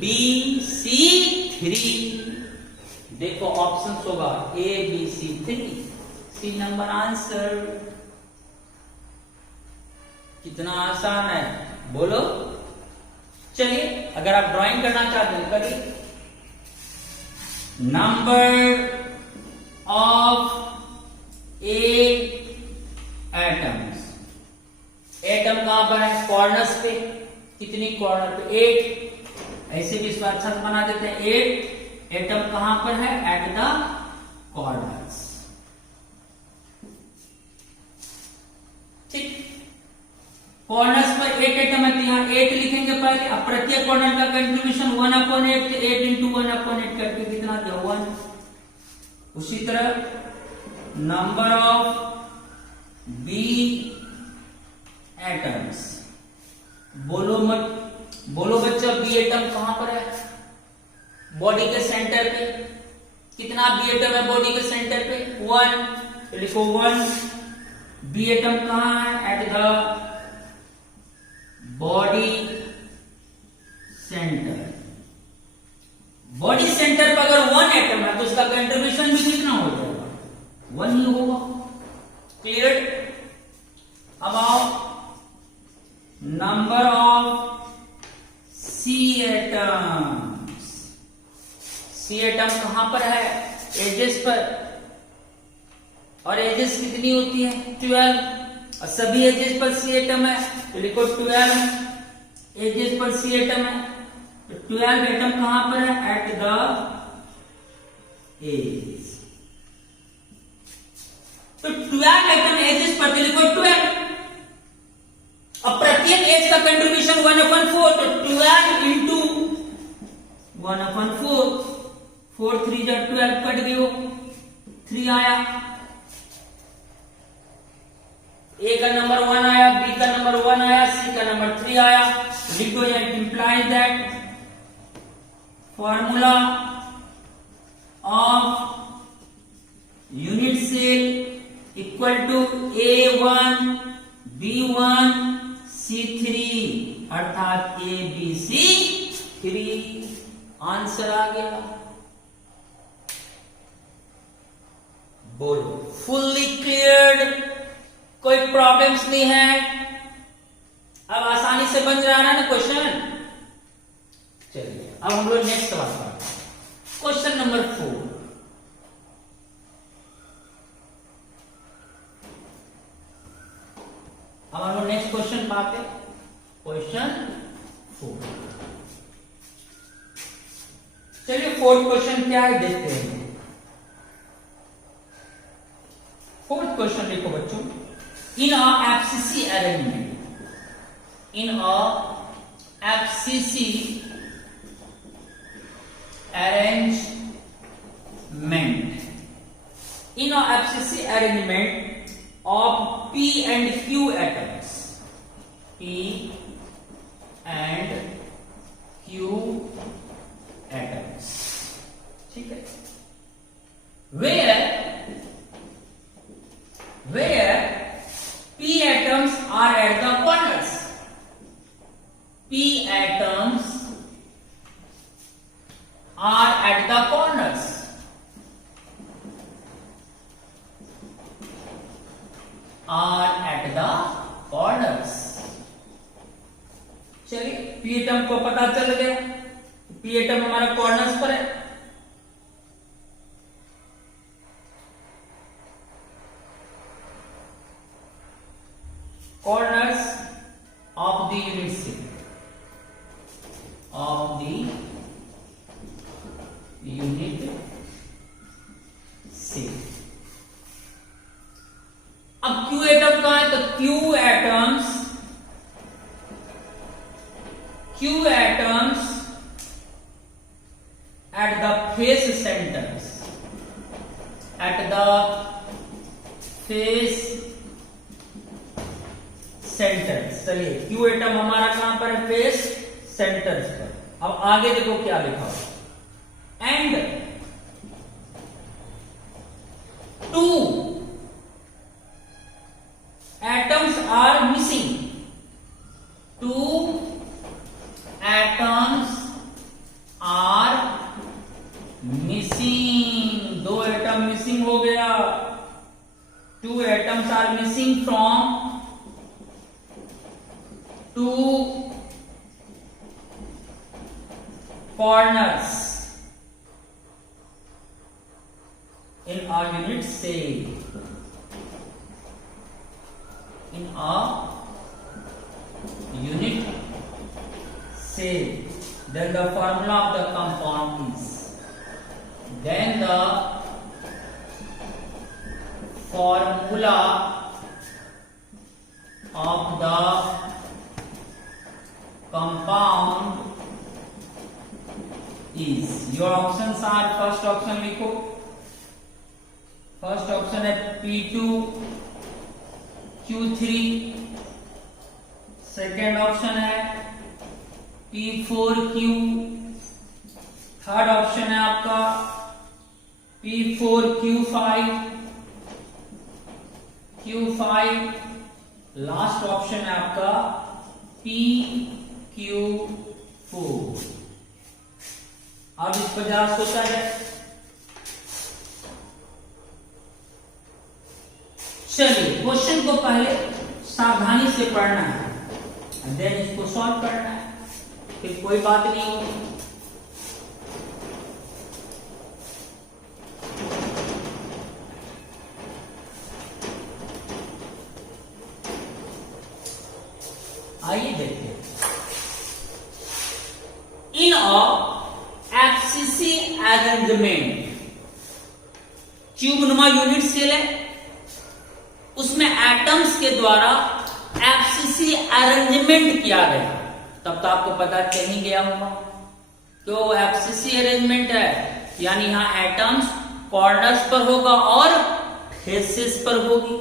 बी सी 3। देखो ऑप्शन होगा A B C 3, C number answer. कितना आसान है बोलो। चलिए अगर आप ड्राइंग करना चाहते हैं करिए। Number of A atoms, atom कहां पर है, कॉर्नर्स पे, कितनी कॉर्नर पे, 8। ऐसे भी इसको अच्छा बना देते हैं, 8 एटम कहां पर है, एट द कॉर्नर्स। ठीक, कॉर्नर्स पर 8 एटम है, तो यहां 8 लिखेंगे पहले। अब प्रत्येक कॉर्नर का कंट्रीब्यूशन 1/8, 8 इंटू 1/8 करके कितना दिया, 1। उसी तरह नंबर ऑफ बी एटम्स, बोलो मत, बोलो बच्चा बी एटम कहां पर है, बॉडी के सेंटर पे। कितना बी एटम है बॉडी के सेंटर पे, 1, तो लिखो 1। बी एटम कहां है, at the body centre. Body centre पर अगर 1 एटम है तो उसका कंट्रीब्यूशन भी कितना हो जाएगा, 1 ही होगा। क्लियर। अब आओ number of C atoms, C atom कहां पर है, एजेस पर, और एजेस कितनी होती है, 12। और सभी एजेस पर सी एटम है, तो लिखो 12 एजेस पर सी एटम है। तो 12 एटम कहां पर है, एट द एज। तो 12 एटम एजेस पर, तो लिखो 12। अब प्रत्येक एज का कंट्रीब्यूशन 1/4, तो 12 इंटू 1/4 4 3 जा 12 कट गयो, 3 आया। ए का नंबर 1 आया, बी का नंबर 1 आया, सी का नंबर 3 आया। लिख दो, it implies that formula of unit cell equal to A1 B1 C3 अर्थात ABC 3। आंसर आ गया। बोलो, फुल्ली क्लियर्ड, कोई प्रॉब्लम्स नहीं है। अब आसानी से बन रहा है ना क्वेश्चन। चलिए अब हम लोग नेक्स्ट सवाल पढ़ते हैं। Question number 4। अब हम लोग नेक्स्ट क्वेश्चन पाते हैं। क्वेश्चन 4। चलिए फोर्थ क्वेश्चन क्या है देखते हैं। फोर्थ क्वेश्चन देखो बच्चों, in a FCC arrangement, in a FCC arrangement, in a FCC arrangement of P and Q atoms, P and Q atoms, ठीक है, where P atoms are at the corners, P atoms are at the corners, are at the corners। चलिए P atom को पता चल गया, P atom हमारा corners पर है। Corners of the unit cell, of the unit cell. अब Q atom कहां है, तो Q atoms at the face centres, at the face centres. चलिए क्यू एटम हमारा कहां पर है, फेस सेंटर्स पर। अब आगे देखो क्या लिखा हुआ, and 2 atoms are missing, 2 atoms are missing, 2 atom missing हो गया। 2 atoms are missing from 2 corners in our unit cell, in our unit cell. Then the formula of the compound is, then the formula of the compound is, your options are, first option लिखो, first option है P2 Q3, second option है P4Q, third option है आपका P4Q5, last option है आपका PQ4। अब इस पर जरा सोचा जाए। चलिए क्वेश्चन को पहले सावधानी से पढ़ना है, देन इसको सॉल्व करना है, फिर कोई बात नहीं होगी। आइए देखते हैं। In a FCC arrangement, ट्यूबनुमा unit cell है, उसमें एटम्स के द्वारा एफसीसी अरेंजमेंट किया गया। तब तो आपको पता चल ही गया होगा कि वो एफसीसी अरेंजमेंट है यानी यहां एटम्स कॉर्नर्स पर होगा और फेसेस पर होगी।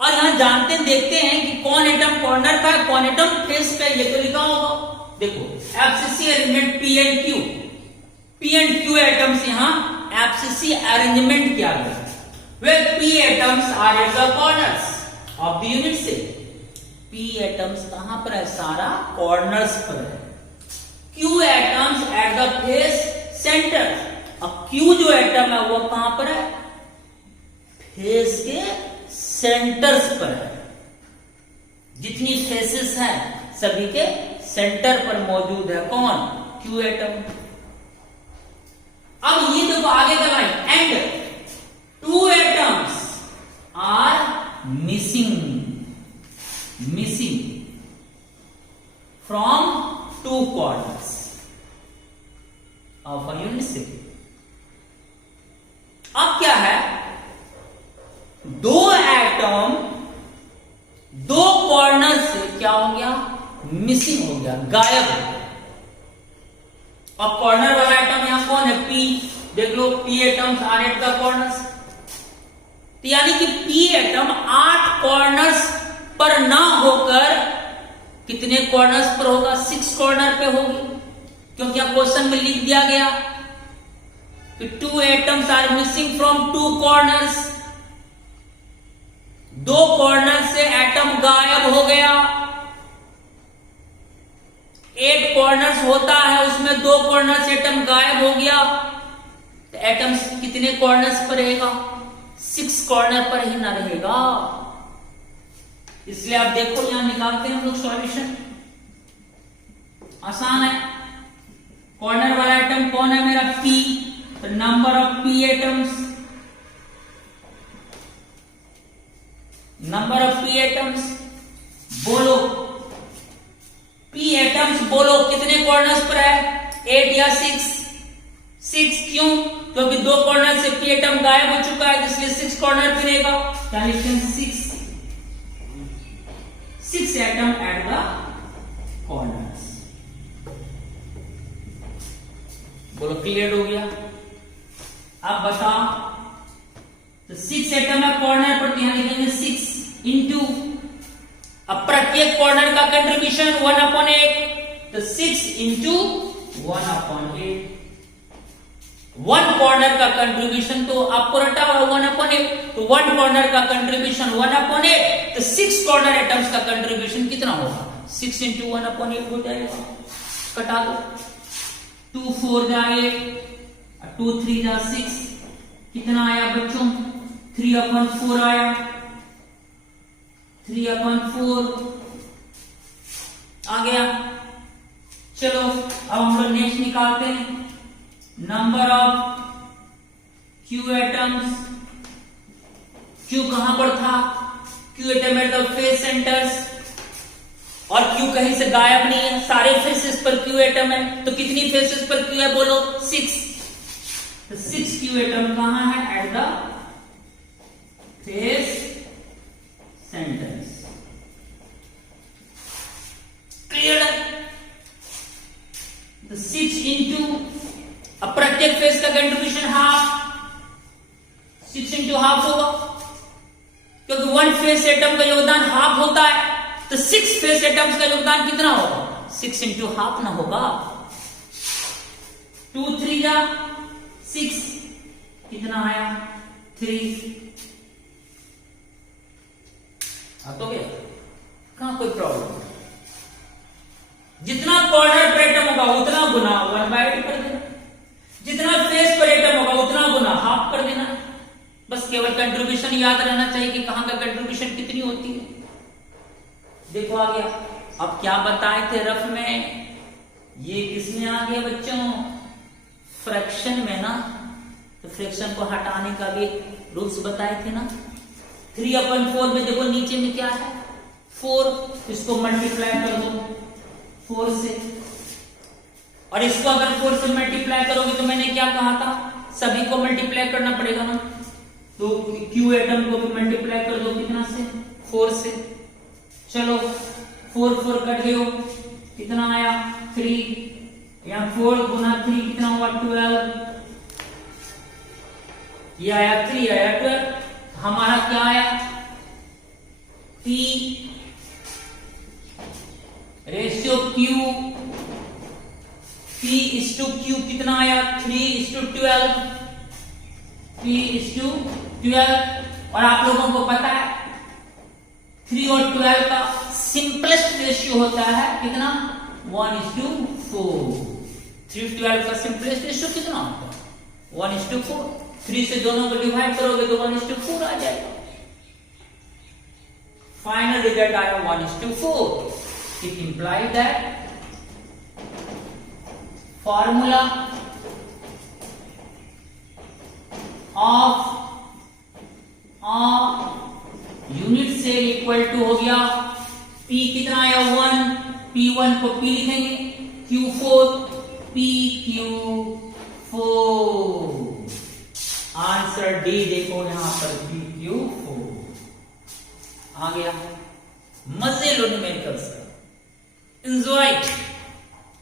और यहां जानते देखते हैं कि कौन एटम कॉर्नर का है, कौन एटम फेस का है, ये तो लिखा होगा। देखो FCC arrangement P and Q atoms यहां एफसीसी अरेंजमेंट किया गया है। Where P atoms are at the corners of the unit cell. P atoms कहां पर है? सारा corners पर है। Q atoms at the face center. अब Q जो एटम है वो कहां पर है? फेस के सेंटर्स पर है। जितनी फेसेस है सभी के सेंटर पर मौजूद है कौन? Q atom. अब ये देखो आगे का line, and two atoms are missing from two corners of a unit cell. अब क्या है? दो एटम दो कॉर्नर से क्या हो गया? मिसिंग हो गया, गायब हो गया। अब कॉर्नर वाला एटम यहां कौन है? P। देख लो P atoms are at the corners, यानी कि P एटम 8 कॉर्नर्स पर ना होकर कितने कॉर्नर्स पर होगा? 6 कॉर्नर पे होगी, क्योंकि यहां क्वेश्चन में लिख दिया गया कि 2 atoms are missing from 2 corners. 2 corner से एटम गायब हो गया। 8 कॉर्नर्स होता है, उसमें 2 कॉर्नर से एटम गायब हो गया, तो एटम्स कितने कॉर्नर्स पर रहेगा? 6 कॉर्नर पर ही ना रहेगा। इसलिए आप देखो यहां निकालते हैं हम लोग सॉल्यूशन, आसान है। कॉर्नर वाला एटम कौन है मेरा? P। तो number of P atoms, number of P atoms बोलो, P एटम्स बोलो कितने कॉर्नर्स पर है? 8 या 6? 6 क्यों? क्योंकि 2 कॉर्नर से P एटम गायब हो चुका है, इसलिए 6 कॉर्नर पे रहेगा। क्या लिखते हैं? 6 एटम एट द कॉर्नर्स। बोलो क्लियर हो गया? अब बताओ, तो 6 एटम है कॉर्नर पर, यहां लिखेंगे 6 इंटू, अब प्रत्येक कॉर्नर का कंट्रीब्यूशन 1/8, तो 6 इंटू 1/8। 1 कॉर्नर का कंट्रीब्यूशन तो आपको रटा हुआ 1/8, तो 1 कॉर्नर का कंट्रीब्यूशन 1/8, तो 6 कॉर्नर एटम्स का कंट्रीब्यूशन कितना होगा? 6 इंटू 1/8 हो जाएगा। कटा दो, 2 4 जा 8, 2 3 जा 6, कितना आया बच्चों? 3/4 आया, 3/4 आ गया। चलो अब हम लोग नेक्स्ट निकालते हैं, number of Q atoms. Q कहां पर था? Q atom at the face centres, और Q कहीं से गायब नहीं है, सारे फेसेस पर Q एटम है। तो कितनी फेसेस पर Q है बोलो? 6। तो 6 Q एटम कहां है? At the face centres. Clear है? तो 6 इंटू, अब प्रत्येक फेस का कंट्रीब्यूशन हाफ, 6 इंटू हाफ होगा, क्योंकि 1 फेस एटम का योगदान हाफ होता है, तो 6 फेस एटम्स का योगदान कितना होगा? 6 इंटू हाफ ना होगा। 2 3 जा 6, कितना आया? 3। तो गया, कहां कोई प्रॉब्लम? जितना कॉर्नर पर एटम होगा उतना गुना 1/8 कर देना, जितना फेस पर एटम होगा उतना गुना हाफ कर देना। बस केवल कंट्रीब्यूशन याद रहना चाहिए कि कहां का कंट्रीब्यूशन कितनी होती है। देखो आ गया। अब क्या बताए थे रफ में? ये किसमें आ गया बच्चों? फ्रैक्शन में ना। तो फ्रैक्शन को हटाने का भी रूल्स बताए थे ना। 3/4 में देखो नीचे में क्या है? 4, इसको मल्टीप्लाई कर दो 4 से, और इसको अगर 4 से मल्टीप्लाई करोगे तो मैंने क्या कहा था? सभी को मल्टीप्लाई करना पड़ेगा ना। तो Q एटम को भी मल्टीप्लाई कर दो कितना से? 4 से। चलो 4 4 कट गए, कितना आया? 3। यहाँ 4 गुना 3 कितना हुआ 12, ये आया 3 आया 12, हमारा क्या आया P रेशियो Q, P/Q कितना आया 3/12, P/12। और आप लोगों को पता है 3 और 12 का सिंपलेस्ट रेशियो होता है कितना 1/4। 3/12 का सिंपलेस्ट रेशियो कितना होता है 1/4। 3 से दोनों को डिवाइड करोगे तो 1/4 आ जाएगा। फाइनल रिजल्ट आया 1/4। It implies that formula of unit cell equal to हो गया P कितना आया 1, P1 को P लिखेंगे, Q4 PQ4। आंसर डी देखो यहां पर PQ4 आ गया। मजे लो न्यूमेरिकल्स का, एंजॉय,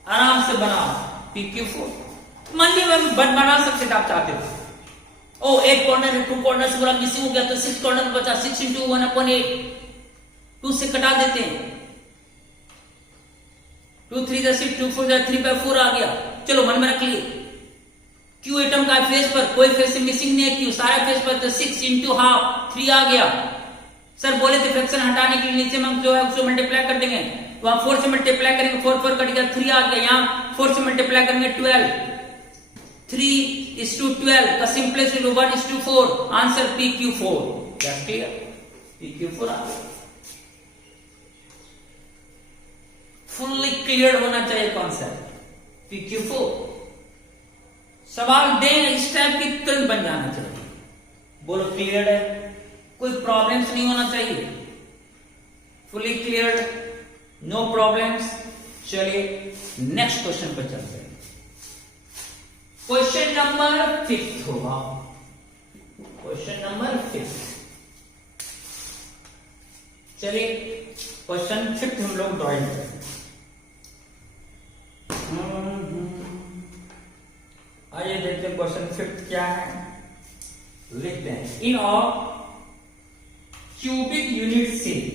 आराम से बनाओ PQ4। मान लीजिए बना सकते थे आप चाहते थे, ओ एक कॉर्नर है 2 कॉर्नर से पूरा मिसिंग हो गया तो 6 कॉर्नर बचा, 6 × 1/8, 2 से कटा देते हैं, 2 3 6 2 4 3/4 आ गया। चलो मन में रख लिए Q एटम का फेस पर कोई फेस से मिसिंग नहीं है, Q सारा फेस पर तो 6 × ½ 3 आ गया। सर बोले थे फ्रैक्शन हटाने के लिए नीचे में हम जो है उसको मल्टीप्लाई कर देंगे, तो आप 4 से मल्टीप्लाई करेंगे, 4 4 कट गया 3 आ गया। यहाँ 4 से मल्टीप्लाई करेंगे 12, 3/12 का सिंपलेस्ट 1/4, आंसर PQ4। क्या क्लियर? PQ4 आ गया। फुल्ली क्लियर होना चाहिए कॉन्सेप्ट PQ4। सवाल दें इस टाइप की तुरंत बन जाना चाहिए। बोलो क्लियर है, कोई प्रॉब्लम्स नहीं होना चाहिए, फुल्ली क्लियर, नो प्रॉब्लम्स। चलिए नेक्स्ट क्वेश्चन पर चलते हैं। क्वेश्चन नंबर 5 होगा, क्वेश्चन नंबर 5। चलिए क्वेश्चन 5 हम लोग ड्राइंग करें। आइए देखते हैं क्वेश्चन 5 क्या है। लिखते हैं in a cubic unit cell,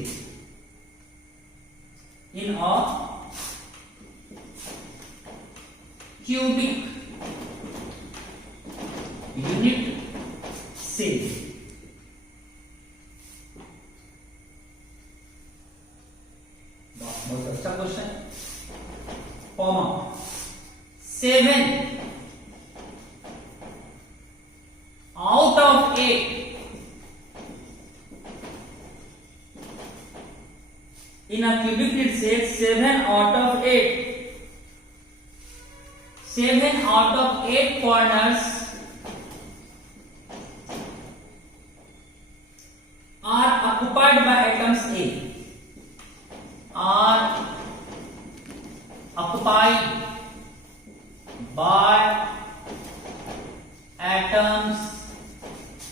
in a cubic unit cell बहुत अच्छा question. 7 out of 8 in a cubic it says 7 out of 8 corners are occupied by atoms A, are occupied by atoms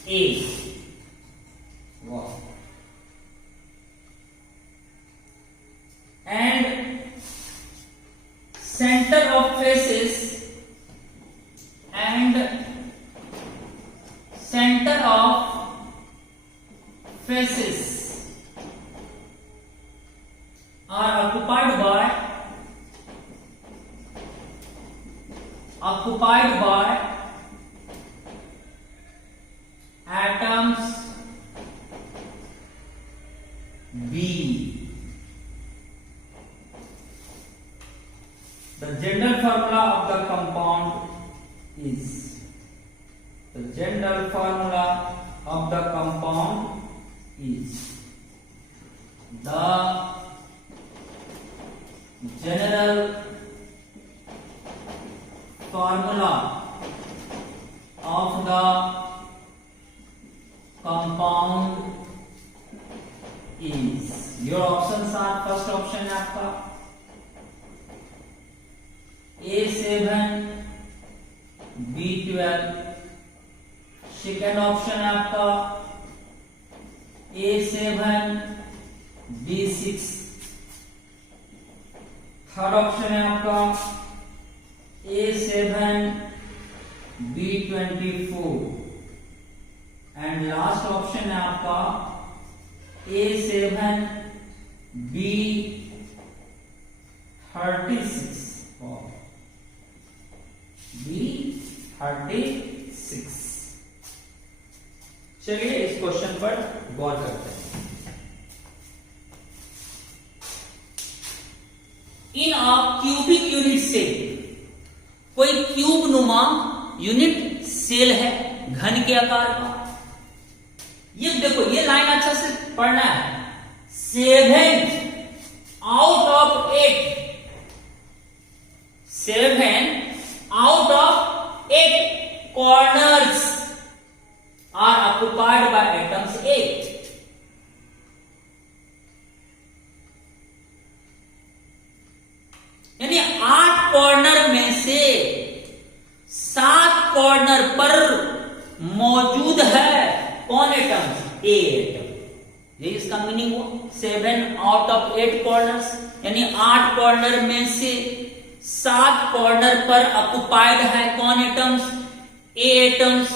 A. Wow. And center of faces are occupied by atoms B. The general formula of the compound is the general formula of the compound is the general formula of the compound is, your options are, first option है आपका A7 B12, second option है आपका A7 B6, third option है आपका A7 B24 and last option है आपका A7 B36 B36। चलिए इस क्वेश्चन पर गौर करते हैं। In a cubic unit cell, कोई क्यूब नुमा यूनिट सेल है घन के आकार का। ये देखो, ये लाइन अच्छा से पढ़ना है। 7 out of 8 corners are occupied by atoms 8. यानी 8 कॉर्नर में से 7 कॉर्नर पर मौजूद है कौन एटम्स? ए एटम। ये इसका मीनिंग हुआ। 7 आउट ऑफ 8 कॉर्नर्स, यानी 8 कॉर्नर में से 7 कॉर्नर पर ऑक्युपाइड है कौन एटम्स? ए एटम्स।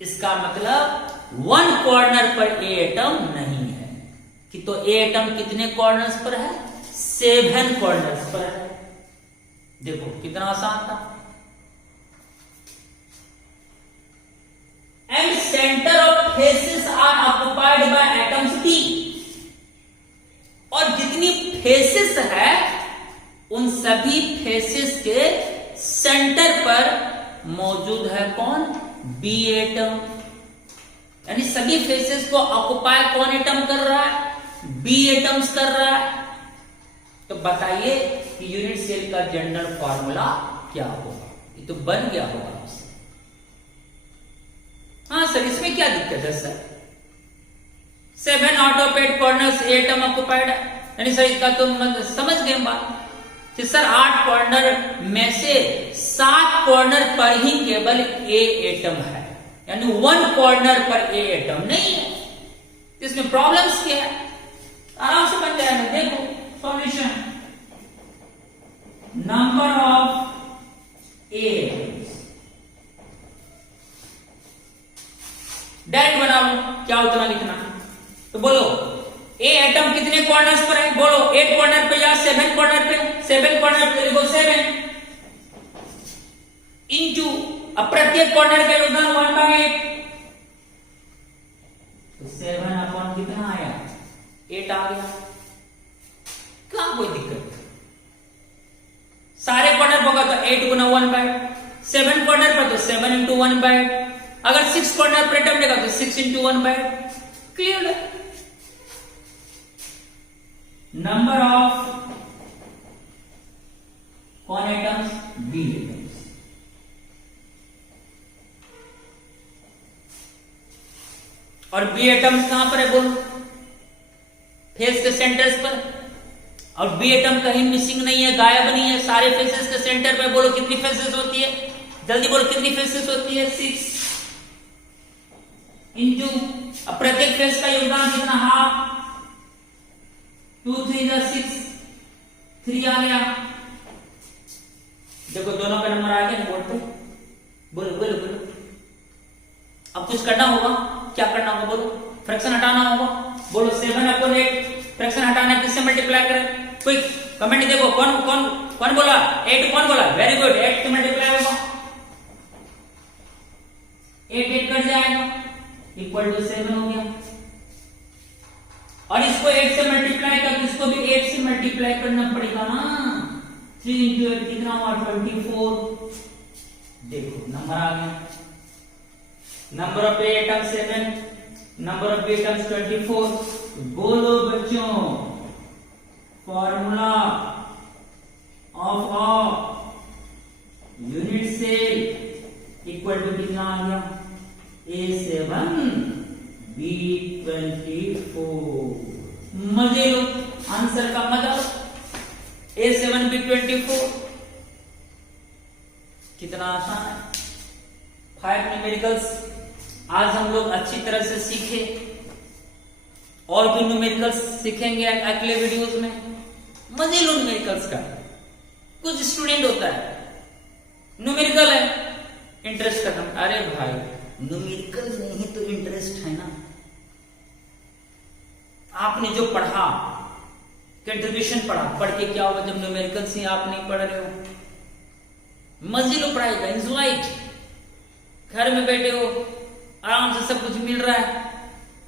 इसका मतलब 1 कॉर्नर पर ए एटम नहीं है कि तो ए एटम कितने कॉर्नर्स पर है? 7 कॉर्नर्स पर है। देखो कितना आसान था। And centre of faces are occupied by atoms T. और जितनी फेसेस है उन सभी फेसेस के सेंटर पर मौजूद है कौन? B atom. यानी सभी फेसेस को ऑक्युपाई कौन एटम कर रहा है? बी एटम्स कर रहा है। तो बताइए कि यूनिट सेल का जनरल फॉर्मूला क्या होगा? ये तो बन गया होगा आपसे। हाँ सर, इसमें क्या दिक्कत है sir? 7 out of 8 corners atom occupied है, यानी सर इसका तो समझ गए बात कि सर 8 कॉर्नर में से 7 कॉर्नर पर ही केवल ए एटम है, यानी 1 कॉर्नर पर ए एटम नहीं है। इसमें प्रॉब्लम्स क्या है? आराम से बन जाएगा। देखो solution, number of A atoms direct बना लो, क्या उतना लिखना। तो बोलो ए एटम कितने कॉर्नर्स पर है? बोलो 8 कॉर्नर पे या 7 कॉर्नर पे? 7 कॉर्नर पे लिखो 7 इंटू अब प्रत्येक कॉर्नर का योगदान 1/8। तो 7 अपॉन कितना आया? 8 आ गया। कहां कोई दिक्कत? सारे कॉर्नर होगा तो 8 गुना 1/8। 7 कॉर्नर पर तो 7 इंटू 1/8। अगर 6 कॉर्नर पर एटम लेगा तो 6 इंटू 1/8। क्लियर है? नंबर ऑफ कौन एटम्स? B atoms. और बी एटम्स कहां पर है? बोलो फेस के सेंटर्स पर। और बी एटम कहीं मिसिंग नहीं है, गायब नहीं है, सारे फेसेस के सेंटर पे। बोलो कितनी फेसेस होती है? जल्दी बोलो कितनी फेसेस होती है? 6 इंटू अब प्रत्येक फेस का योगदान कितना? हाफ। 2 3 6, 3 आ गया। देखो दोनों का नंबर आ गया बोर्ड पे। बोलो बोलो बोलो। अब कुछ करना होगा। क्या करना होगा? बोलो फ्रैक्शन हटाना होगा। बोलो 7 अपॉन 8 फ्रैक्शन हटाना किससे मल्टीप्लाई करें? क्विक कमेंट देखो। कौन कौन कौन बोला? 8 कौन बोला? Very good. 8 से मल्टीप्लाई होगा, 8 कट जाएगा, इक्वल टू 7 हो गया। और इसको 8 से मल्टीप्लाई कर, इसको भी 8 से मल्टीप्लाई करना पड़ेगा ना। 3 इंटू 8 कितना हुआ? 24। देखो नंबर आ गया। Number of atom 7, number of atoms 24। बोलो बच्चों formula of a unit cell equal to कितना आ गया? A7 B24। मजे लो आंसर का मजा। A7 B24 कितना आसान है। 5 न्यूमेरिकल्स आज हम लोग अच्छी तरह से सीखे। और भी न्यूमेरिकल्स सीखेंगे अगले वीडियोस में। मजे लो न्यूमेरिकल्स का। कुछ स्टूडेंट होता है न्यूमेरिकल है, इंटरेस्ट खत्म। अरे भाई न्यूमेरिकल नहीं तो इंटरेस्ट है ना। आपने जो पढ़ा, कंट्रीब्यूशन पढ़ा, पढ़ के क्या होगा जब न्यूमेरिकल से आप नहीं पढ़ रहे हो। मजे लो पढ़ाई का, एंजॉय। घर में बैठे हो, आराम से सब कुछ मिल रहा है,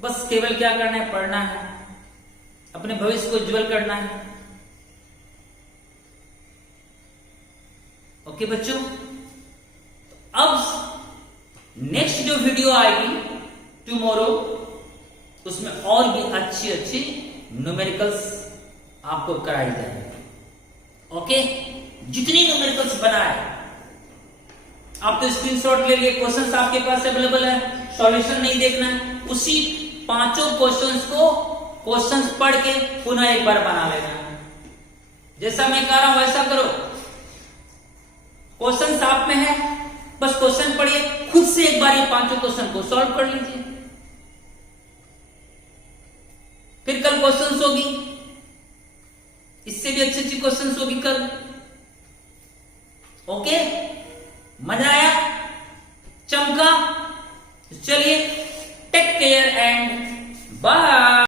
बस केवल क्या करना है, पढ़ना है, अपने भविष्य को उज्जवल करना है। ओके बच्चों, अब नेक्स्ट जो वीडियो आएगी टुमारो, उसमें और भी अच्छी अच्छी न्यूमेरिकल्स आपको कराई जाएगी। ओके, जितनी न्यूमेरिकल्स बनाए आप तो स्क्रीनशॉट ले लिए, क्वेश्चंस आपके पास अवेलेबल है, सॉल्यूशन नहीं देखना है, उसी 5 क्वेश्चंस को क्वेश्चंस पढ़ के पुनः एक बार बना लेना है। जैसा मैं कह रहा हूं वैसा करो, क्वेश्चन आप में है, बस क्वेश्चन पढ़िए, खुद से एक बार ये 5 क्वेश्चन को सॉल्व कर लीजिए। फिर कल क्वेश्चंस होगी, इससे भी अच्छी अच्छी क्वेश्चंस होगी कल। ओके, मजा आया, चमका? चलिए, टेक केयर एंड